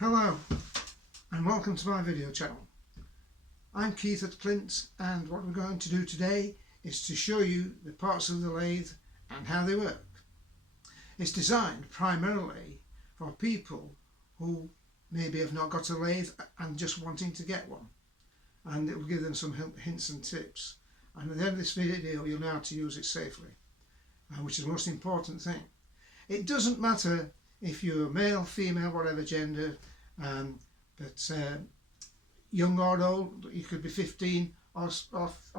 Hello and welcome to my video channel. I'm Keith at Clint, and what we're going to do today is to show you the parts of the lathe and how they work. It's designed primarily for people who maybe have not got a lathe and just wanting to get one, and it will give them some hints and tips, and at the end of this video you'll know how to use it safely, which is the most important thing. It doesn't matter if you're male, female, whatever gender, but young or old, you could be 15 or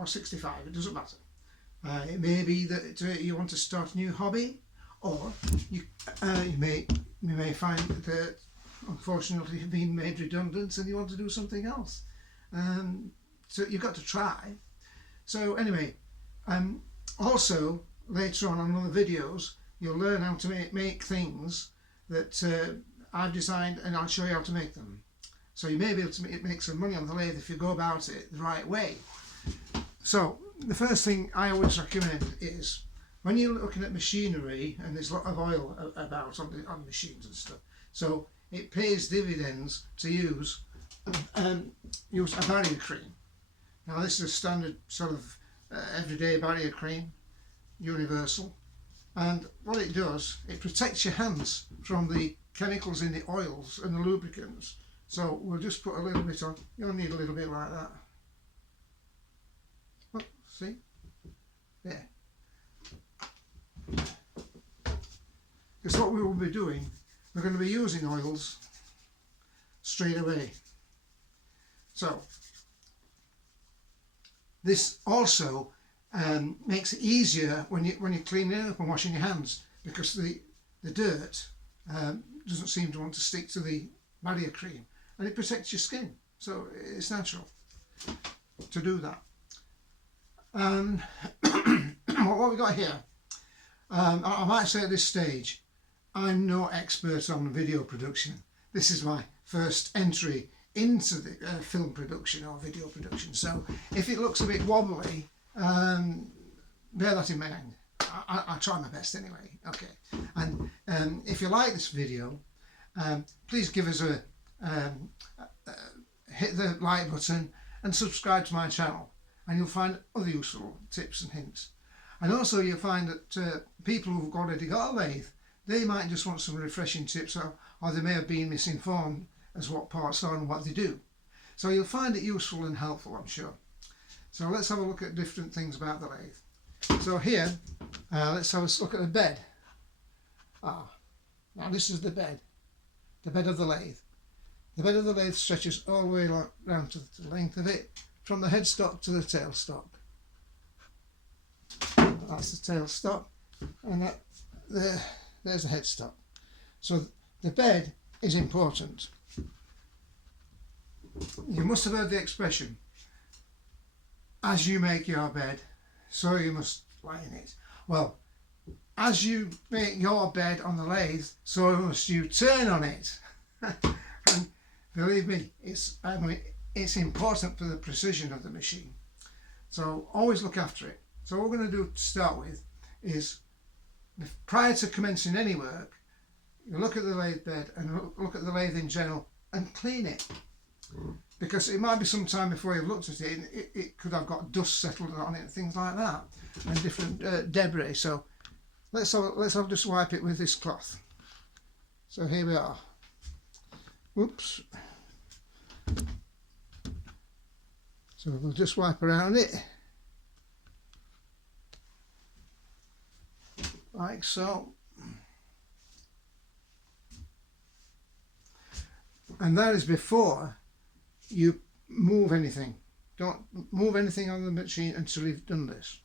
65, it doesn't matter. It may be that you want to start a new hobby, or you may find that unfortunately you've been made redundant and you want to do something else. So you've got to try. So anyway, also later on other videos you'll learn how to make things that I've designed, and I'll show you how to make them. So you may be able to make some money on the lathe if you go about it the right way. So the first thing I always recommend is, when you're looking at machinery, and there's a lot of oil about on machines and stuff, so it pays dividends to use a barrier cream. Now this is a standard sort of everyday barrier cream, universal, and what it does, it protects your hands from the chemicals in the oils and the lubricants. So we'll just put a little bit on. You'll need a little bit like that. Oh, see? There. Because what we will be doing, we're going to be using oils straight away. So this also makes it easier when you're cleaning up and washing your hands, because the dirt doesn't seem to want to stick to the barrier cream, and it protects your skin, so it's natural to do that. What we got here, I might say at this stage, I'm no expert on video production. This is my first entry into the film production or video production, so if it looks a bit wobbly, bear that in mind. I try my best anyway. Okay, and if you like this video, please give us hit the like button and subscribe to my channel, and you'll find other useful tips and hints. And also you'll find that people who've already got a lathe, they might just want some refreshing tips, or they may have been misinformed as what parts are and what they do. So you'll find it useful and helpful, I'm sure. So let's have a look at different things about the lathe. So here, let's have a look at the bed. Now this is the bed of the lathe. The bed of the lathe stretches all the way around to the length of it, from the headstock to the tailstock. That's the tailstock, and there's the headstock. So the bed is important. You must have heard the expression, as you make your bed, so you must lie in it. Well, as you make your bed on the lathe, so must you turn on it. And believe me, it's important for the precision of the machine. So always look after it. So what we're going to do to start with is, prior to commencing any work, you look at the lathe bed and look at the lathe in general and clean it. Because it might be some time before you've looked at it, and it could have got dust settled on it and things like that, and different debris. So let's just wipe it with this cloth. So here we are. Whoops. So we'll just wipe around it like so. And that is before you move anything. Don't move anything on the machine until you've done this.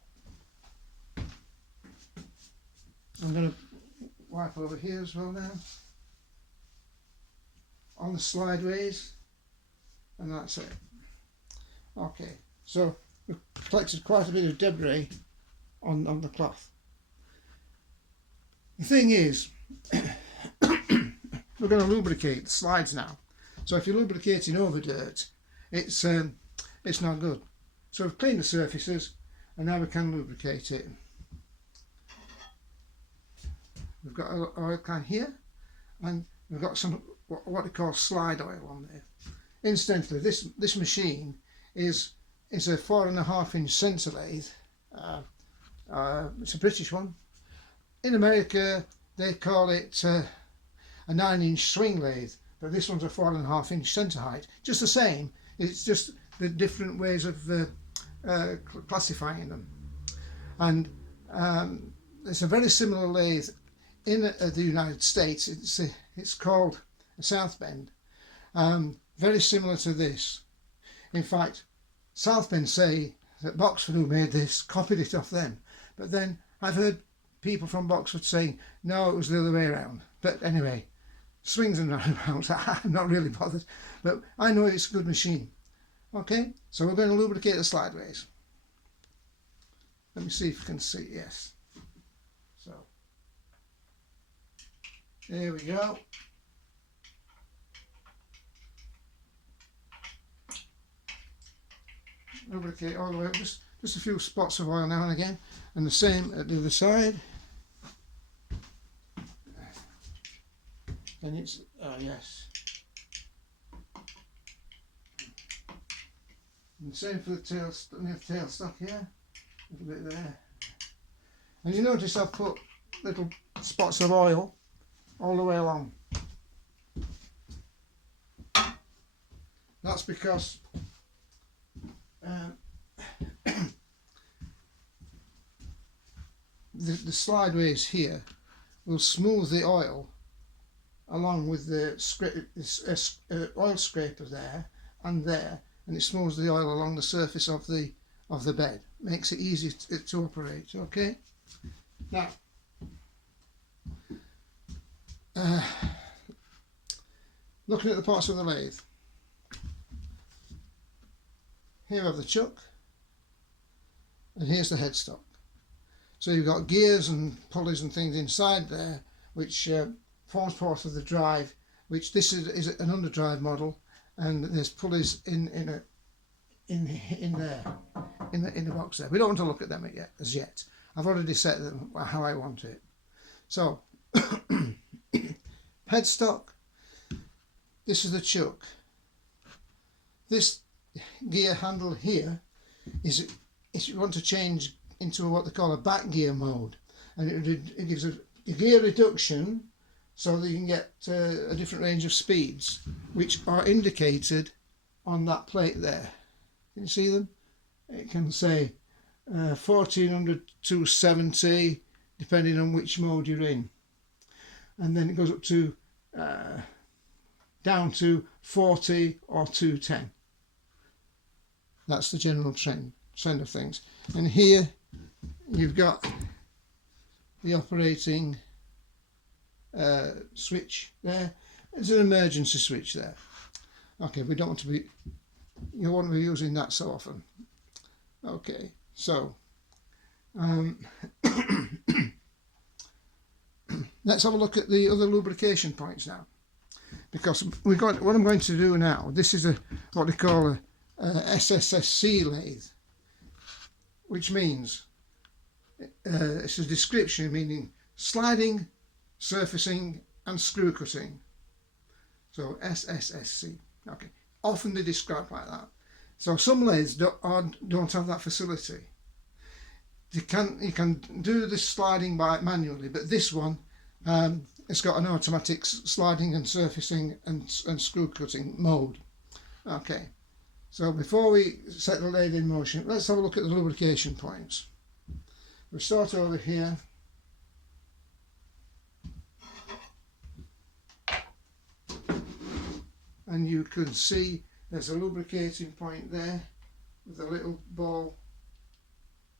I'm going to wipe over here as well now, on the slideways, and that's it. Okay, so we've collected quite a bit of debris on the cloth. The thing is, we're going to lubricate the slides now. So if you're lubricating over dirt, it's not good. So we've cleaned the surfaces, and now we can lubricate it. We've got an oil can here, and we've got some what they call slide oil on there. Incidentally, this machine is a 4.5-inch centre lathe. It's a British one. In America they call it a 9-inch swing lathe, but this one's a 4.5-inch centre height. Just the same, it's just the different ways of classifying them. And it's a very similar lathe in the United States. It's called a South Bend. Very similar to this. In fact, South Bend say that Boxford, who made this, copied it off them. But then I've heard people from Boxford saying, no, it was the other way around. But anyway, swings and roundabouts, I'm not really bothered. But I know it's a good machine. Okay, so we're going to lubricate the slideways. Let me see if you can see, yes. So, there we go. Lubricate all the way up, just a few spots of oil now and again, and the same at the other side. And it's, yes. And the same for the tailstock here, a little bit there. And you notice I've put little spots of oil all the way along. That's because the slideways here will smooth the oil along with the oil scraper there and there, and it smooths the oil along the surface of the bed. Makes it easy to operate. Okay. Now, looking at the parts of the lathe. Here we have the chuck, and here's the headstock. So you've got gears and pulleys and things inside there, which forms part of the drive. Which this is an underdrive model, and there's pulleys in there in the box there. We don't want to look at them as yet. I've already set them how I want it. So headstock. This is the chuck. This gear handle here is if you want to change into what they call a back gear mode, and it gives a gear reduction so that you can get a different range of speeds, which are indicated on that plate there. Can you see them? It can say 1400 to 70 depending on which mode you're in, and then it goes up to down to 40 or 210. That's the general trend of things. And here you've got the operating switch there. There's an emergency switch there. Okay, we don't want to be, you won't be using that so often. Okay, so let's have a look at the other lubrication points now, because what I'm going to do now, this is what they call a SSSC lathe, which means it's a description meaning sliding, surfacing and screw cutting. So SSSC. Okay, often they describe like that. So some lathes don't have that facility. You can do the sliding manually, but this one it's got an automatic sliding and surfacing and screw cutting mode. Okay. So before we set the lathe in motion, let's have a look at the lubrication points. We'll start over here. And you can see there's a lubricating point there with a little ball.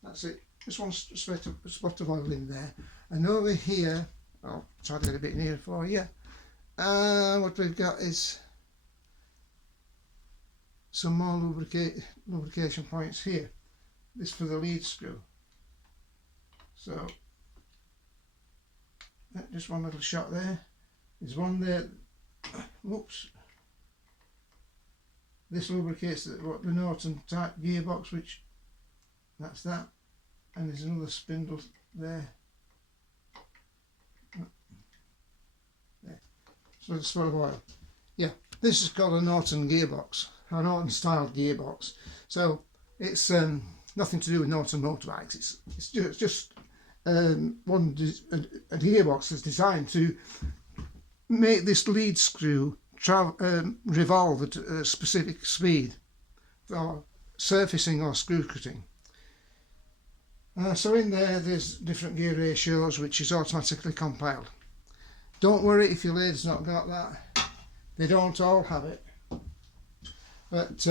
That's it. Just one spot of oil in there. And over here, I'll try to get a bit nearer for you. What we've got is some more lubrication points here. This for the lead screw. So just one little shot there. There's one there. Whoops. This lubricates the Norton type gearbox, which that's that. And there's another spindle there. There. So a spot of oil. Yeah, this is called a Norton gearbox, a Norton style gearbox. So it's nothing to do with Norton motorbikes. It's just a gearbox that's designed to make this lead screw revolve at a specific speed for surfacing or screw cutting. So in there's different gear ratios which is automatically compiled. Don't worry if your lathe's not got that. They don't all have it. But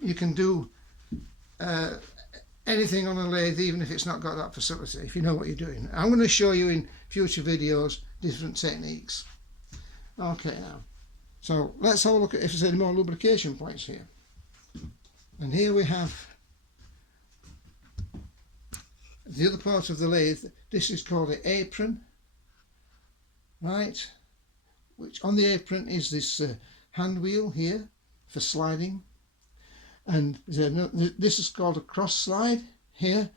you can do anything on a lathe even if it's not got that facility, if you know what you're doing. I'm going to show you in future videos different techniques. Okay now, so let's have a look at if there's any more lubrication points here. And here we have the other part of the lathe. This is called the apron, right? Which on the apron is this hand wheel here for sliding, and this is called a cross slide here,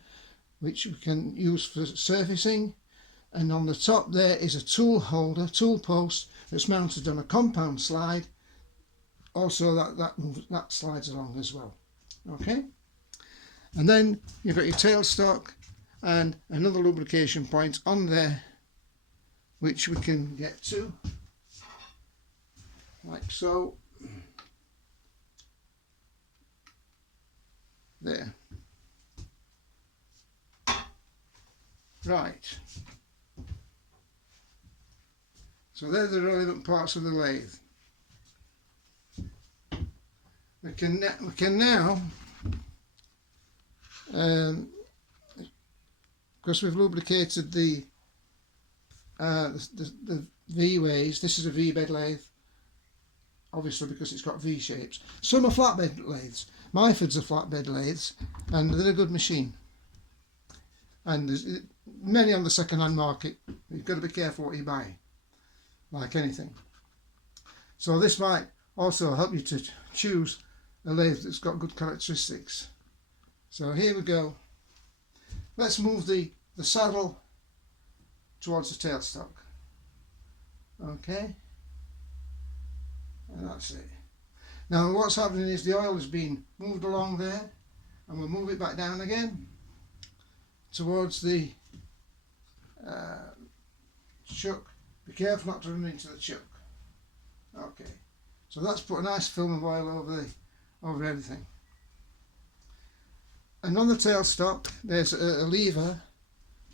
which we can use for surfacing. And on the top there is a tool holder, tool post, that's mounted on a compound slide. Also that slides along as well. Okay, and then you've got your tailstock and another lubrication point on there, which we can get to, like so. There. Right. So they're the relevant parts of the lathe. We can now, because we've lubricated the V-ways. This is a V-bed lathe, obviously because it's got V shapes. Some are flatbed lathes. Myford's are flatbed lathes, and they're a good machine. And there's many on the second-hand market. You've got to be careful what you buy, like anything. So this might also help you to choose a lathe that's got good characteristics. So here we go. Let's move the saddle towards the tailstock. Okay, and that's it. Now what's happening is the oil has been moved along there, and we'll move it back down again towards the chuck. Be careful not to run into the chuck. Okay, so that's put a nice film of oil over everything. And on the tailstock there's a lever,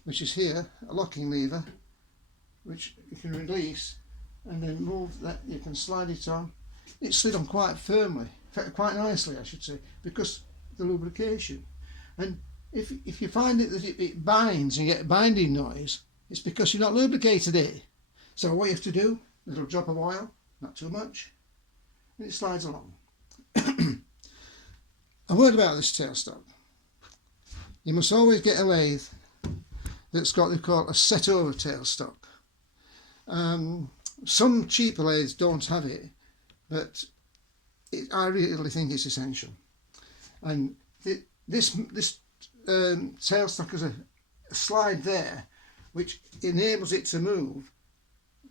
which is here, a locking lever, which you can release and then move that. You can slide it on. It slid on quite firmly, quite nicely I should say, because of the lubrication. And if you find it that it binds and you get binding noise, it's because you're not lubricated it. So what you have to do, a little drop of oil, not too much, and it slides along. A word about this tailstock. You must always get a lathe that's got, they call a set over tailstock. Some cheaper lathes don't have it, but I really think it's essential. And this tailstock has a slide there, which enables it to move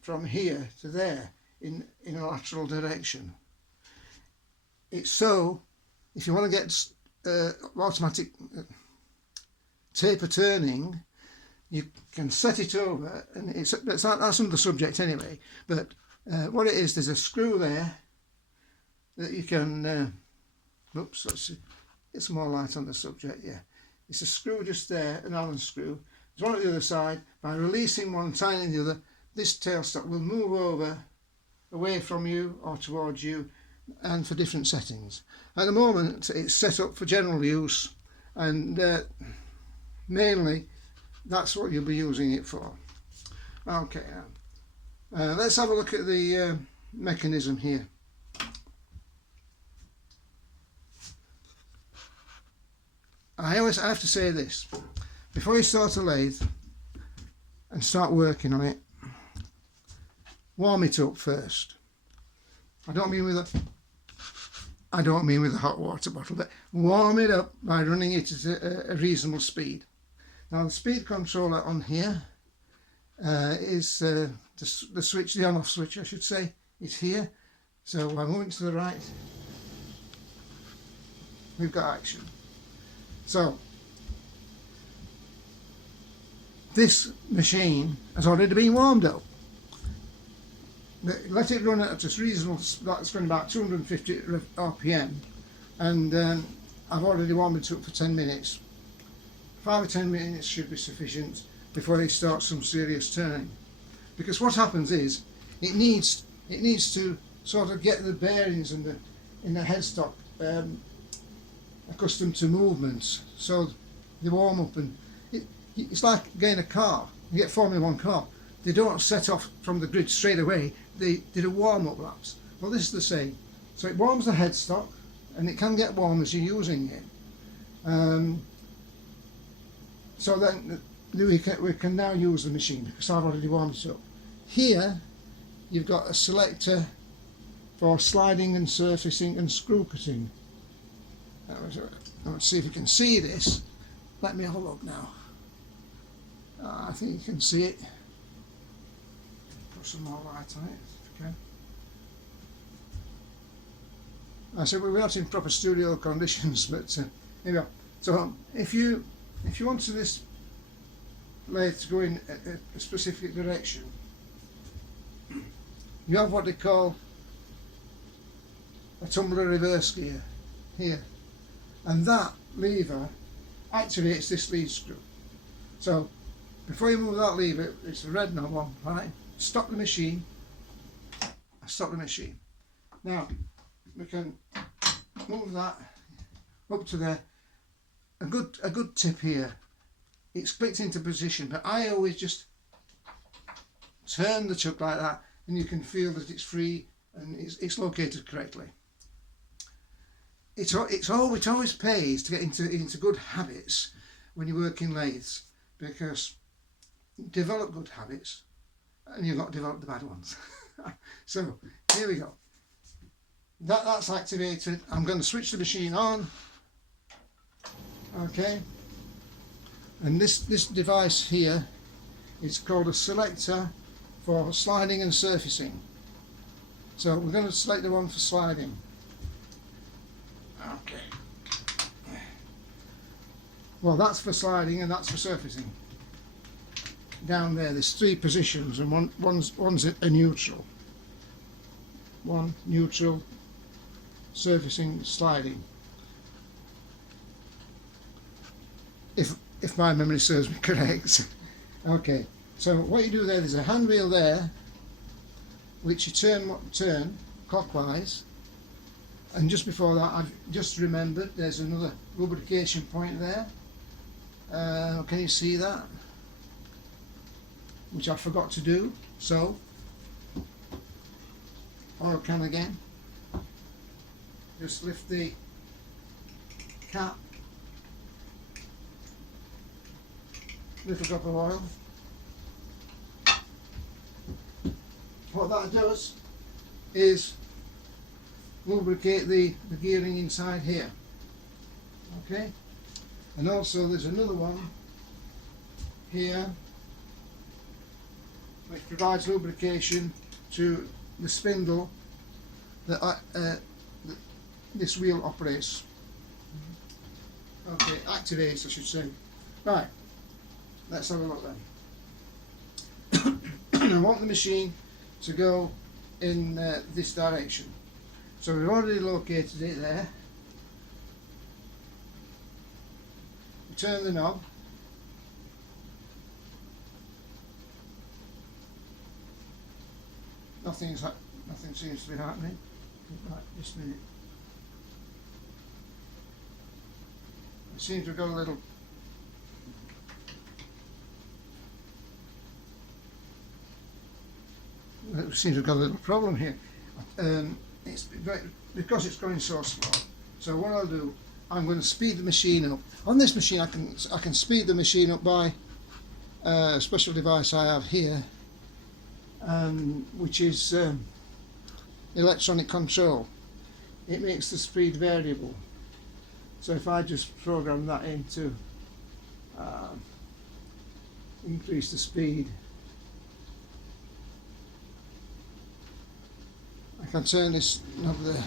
from here to there in a lateral direction. It's so, if you want to get automatic taper turning, you can set it over, and that's another subject anyway. But what it is, there's a screw there that you can. Oops, let's see. Get some more light on the subject. Yeah, it's a screw just there, an Allen screw. There's one at the other side. By releasing one, tightening the other, this tailstock will move over, away from you or towards you, and for different settings. At the moment, it's set up for general use, and mainly that's what you'll be using it for. Okay, let's have a look at the mechanism here. I have to say this, before you start a lathe and start working on it, warm it up first. I don't mean with a hot water bottle, but warm it up by running it at a reasonable speed. Now the speed controller on here is the switch, the on-off switch I should say, is here. So I'm moving to the right, we've got action. So this machine has already been warmed up. Let it run at a reasonable, that's going about 250 RPM, and I've already warmed it up for 10 minutes. 5 or 10 minutes should be sufficient before it starts some serious turning, because what happens is it needs to sort of get the bearings and the headstock accustomed to movements, so they warm up, and it's like getting a car. You get Formula 1 car, they don't set off from the grid straight away, they do warm-up laps. Well, this is the same. So it warms the headstock, and it can get warm as you're using it. So then we can now use the machine, because I've already warmed it up. Here you've got a selector for sliding and surfacing and screw cutting. Let's see if you can see this. Let me have a look now. I think you can see it. Put some more light on it if you can. I said we're not in proper studio conditions, but here we go. So if you wanted this lathe to go in a specific direction, you have what they call a tumbler reverse gear here, and that lever activates this lead screw. So before you move that lever, it's a red knob on, right? Stop the machine. Stop the machine. Now we can move that up to there. A good tip here. It's clicked into position, but I always just turn the chuck like that, and you can feel that it's free and it's located correctly. It always pays to get into good habits when you work in lathes, because you develop good habits and you've not developed the bad ones. So here we go. That's activated. I'm going to switch the machine on. Okay. And this device here is called a selector for sliding and surfacing. So we're going to select the one for sliding. Okay. Well, that's for sliding and that's for surfacing. Down there's 3 positions, and one's a neutral. One neutral, surfacing, sliding. If my memory serves me correct. Okay. So what you do there's a hand wheel there, which you turn clockwise. And just before that, I've just remembered there's another lubrication point there. Can you see that? Which I forgot to do. So, oil can again. Just lift the cap. Little drop of oil. What that does is lubricate the gearing inside here. Okay, and also there's another one here which provides lubrication to the spindle that this wheel operates. Okay, activates I should say. Right, let's have a look then. I want the machine to go in this direction. So we've already located it there. We turn the knob. Nothing seems to be happening. Right, just a minute. It seems to have got a little. It seems to have got a little problem here. It's because it's going so slow. So what I'll do, I'm going to speed the machine up. On this machine, I can speed the machine up by a special device I have here, which is electronic control. It makes the speed variable. So if I just program that in to increase the speed, I I can turn this knob there.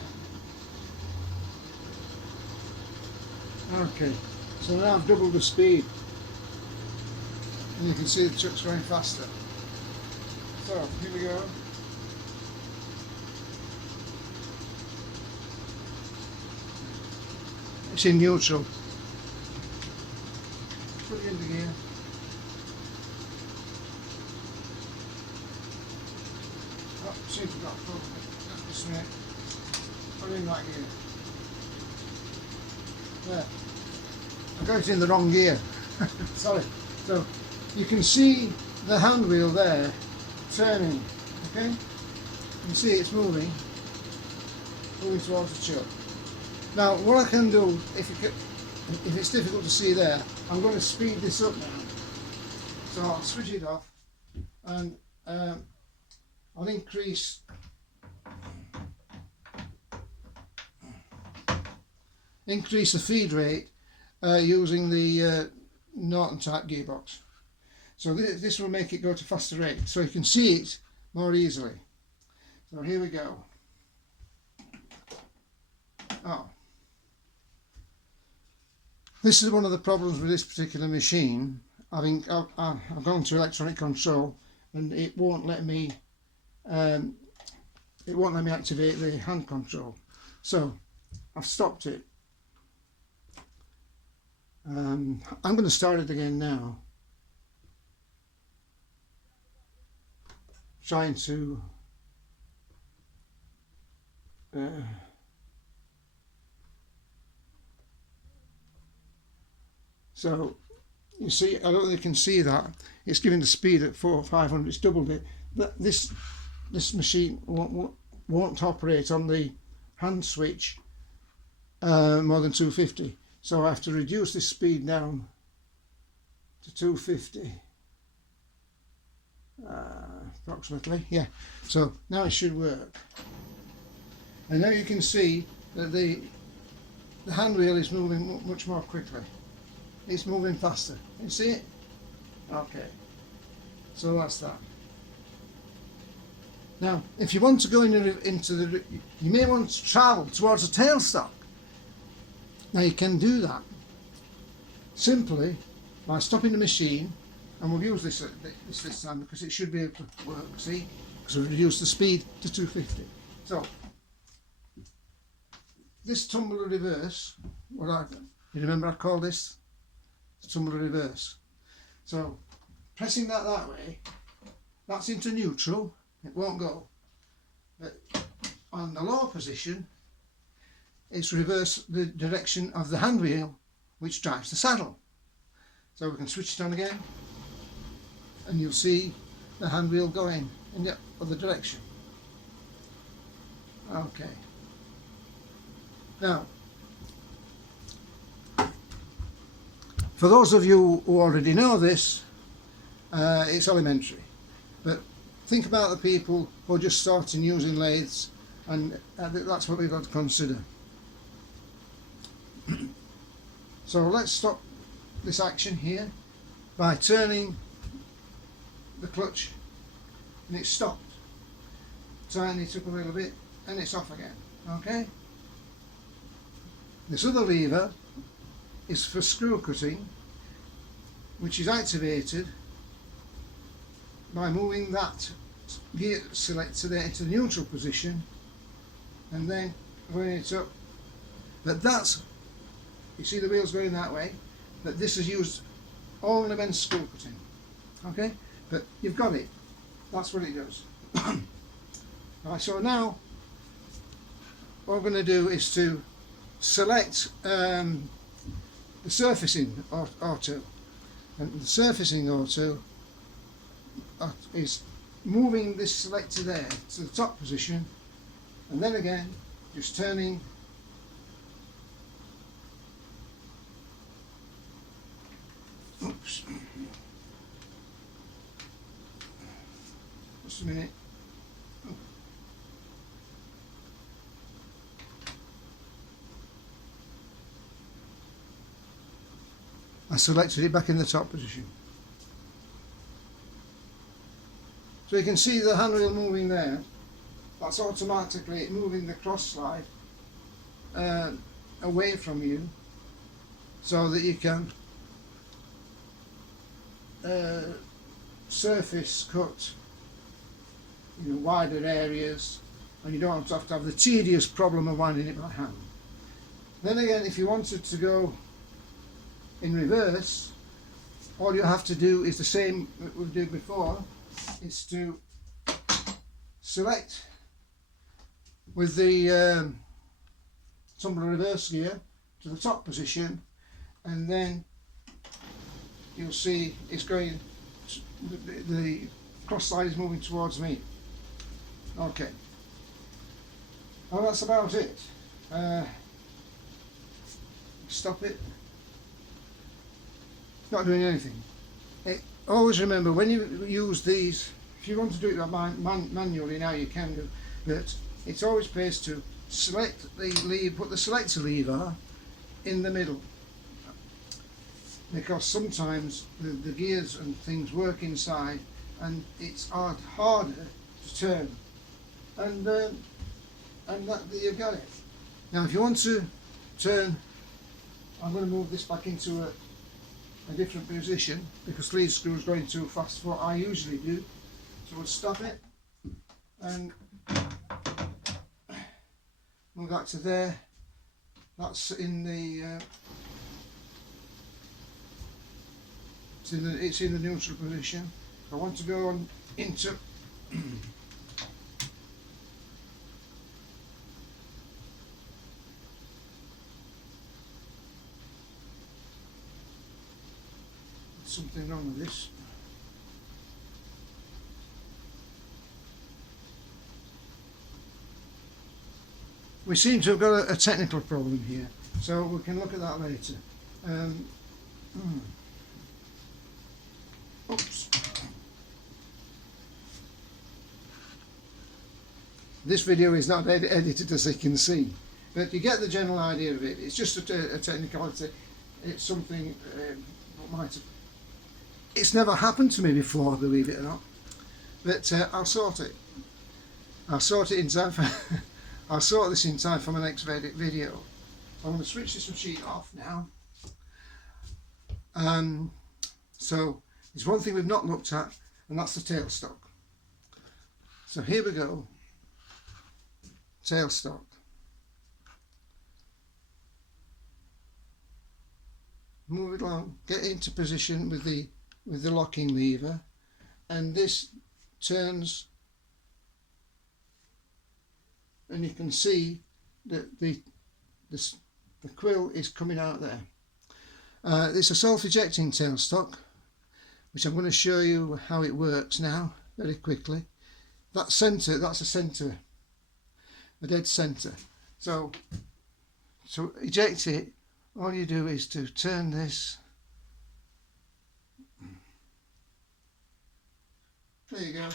Okay, so now I've doubled the speed and you can see the truck's going faster. So here we go. It's in neutral. Put it into gear. Oh, seems to have got a problem. Just a minute. Put it in that gear. There. I got it in the wrong gear. Sorry. So you can see the hand wheel there turning. Okay? You can see it's moving towards the chuck. Now what I can do, if it's difficult to see there, I'm going to speed this up now. So I'll switch it off and I'll increase the feed rate using the Norton type gearbox. So this will make it go to faster rate, so you can see it more easily. So here we go. Oh, this is one of the problems with this particular machine. I've gone to electronic control and it won't let me activate the hand control. So I've stopped it. I'm going to start it again now, trying to so you see, I don't know if you can see that it's giving the speed at 400 or 500. It's doubled it. But this machine won't operate on the hand switch more than 250. So I have to reduce this speed down to 250 approximately. Yeah, so now it should work. And now you can see that the hand wheel is moving much more quickly. It's moving faster. Can you see it? Okay, so that's that. Now if you want to go into the, you may want to travel towards the tailstock. Now you can do that simply by stopping the machine, and we'll use this time because it should be able to work, see, because we've reduced the speed to 250. So this tumbler reverse, you remember I call this tumbler reverse. So pressing that way, that's into neutral, it won't go. But on the low position, it's reverse the direction of the hand wheel which drives the saddle. So we can switch it on again and you'll see the hand wheel going in the other direction. Okay. Now, for those of you who already know this, it's elementary. But think about the people who are just starting using lathes, and that's what we've got to consider. So let's stop this action here by turning the clutch, and it's stopped. Tighten it up a little bit and it's off again. Okay? This other lever is for screw cutting, which is activated by moving that gear selector there into the neutral position and then running it up. But that's, you see the wheels going that way, but this is used all in immense screw cutting. Okay, but you've got it. That's what it does. Right, so now what we're going to do is to select the surfacing auto, and the surfacing auto is moving this selector there to the top position, and then again just turning oops, just a minute. I selected it back in the top position. So you can see the handwheel moving there, that's automatically moving the cross slide away from you, so that you can surface cut wider areas, and you don't have to have the tedious problem of winding it by hand. Then again, if you wanted to go in reverse, all you have to do is the same that we did before, is to select with the tumbler reverse gear to the top position, and then you'll see it's going, the cross slide is moving towards me. Okay, well, that's about it. Stop it. It's not doing anything. Always remember, when you use these, if you want to do it manually now you can do, but it's always best to select the lever, put the selector lever in the middle, because sometimes the gears and things work inside and it's harder to turn, and that you've got it. Now if you want to turn, I'm going to move this back into a different position because the lead screw is going too fast for what I usually do, so we'll stop it and move that to there. That's in the it's in the neutral position. I want to go on into something wrong with this. We seem to have got a technical problem here, so we can look at that later. Oops. This video is not edited, as you can see, but you get the general idea of it. It's just a technicality. It's something that might have... It's never happened to me before, believe it or not, but I'll sort it. I'll sort it in time for I'll sort this in time for my next video. I'm going to switch this machine off now. So there's one thing we've not looked at, and that's the tailstock. So here we go. Tailstock. Move it along, get into position with the locking lever, and this turns, and you can see that the quill is coming out there. It's a self-ejecting tailstock, which I'm going to show you how it works now very quickly. That centre, that's a centre, a dead centre. So to eject it, all you do is to turn this. There you go,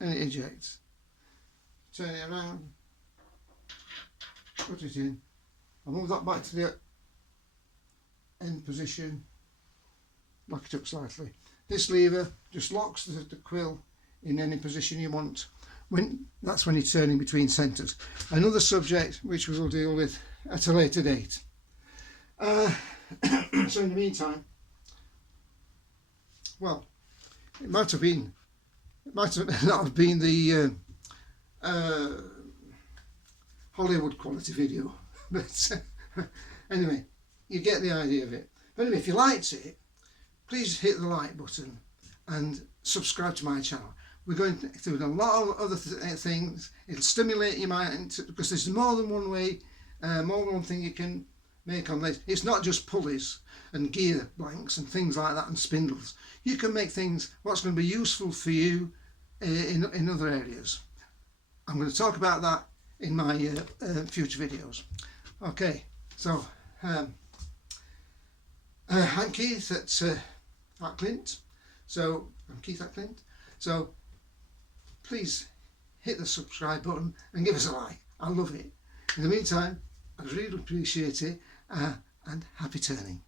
and it ejects. Turn it around, put it in. I'll move that back to the end position, lock it up slightly. This lever just locks the quill in any position you want. That's when you're turning between centres. Another subject which we will deal with at a later date. So in the meantime, well, it might not have been the Hollywood quality video, but anyway, you get the idea of it. But anyway, if you liked it, please hit the like button and subscribe to my channel. We're going to do a lot of other things. It'll stimulate your mind, because there's more than one way, more than one thing you can make on this. It's not just pulleys and gear blanks and things like that and spindles. You can make things what's going to be useful for you in other areas. I'm going to talk about that in my future videos. Okay, so I'm Keith at Clint. So I'm Keith at Clint. So please hit the subscribe button and give us a like. I love it. In the meantime, I really appreciate it, and happy turning.